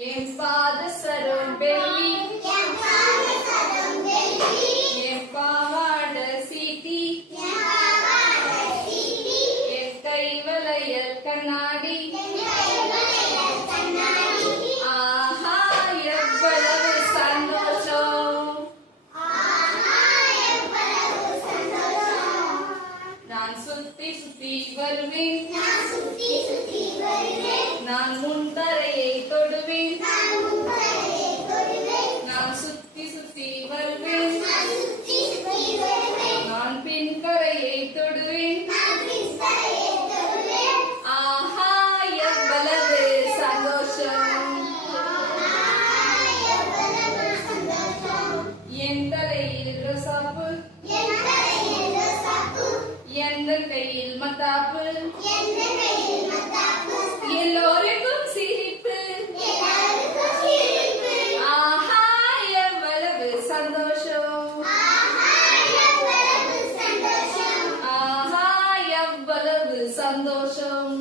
என் பாதசரம் வெள்ளி என் பாவாட சீட்டி என் கைவளையல் கண்ணாடி ஆஹா எவ்வளவு சந்தோஷம் நான் சுத்தி சுத்தி வருவேன் நான் முன்தரையை தொடுவேன் நான் சுத்தி சுத்தி வருவேன் நான் பின்கரையை தொடுவேன் ஆஹா எவ்வளவு சந்தோஷம் என் தலையில் ரோசாப்பு எந்த கையில் மத்தாப்பு எல்லோருக்கும் சிரிப்பு ஆஹா எவ்வளவு சந்தோஷம் ஆஹா எவ்வளவு சந்தோஷம்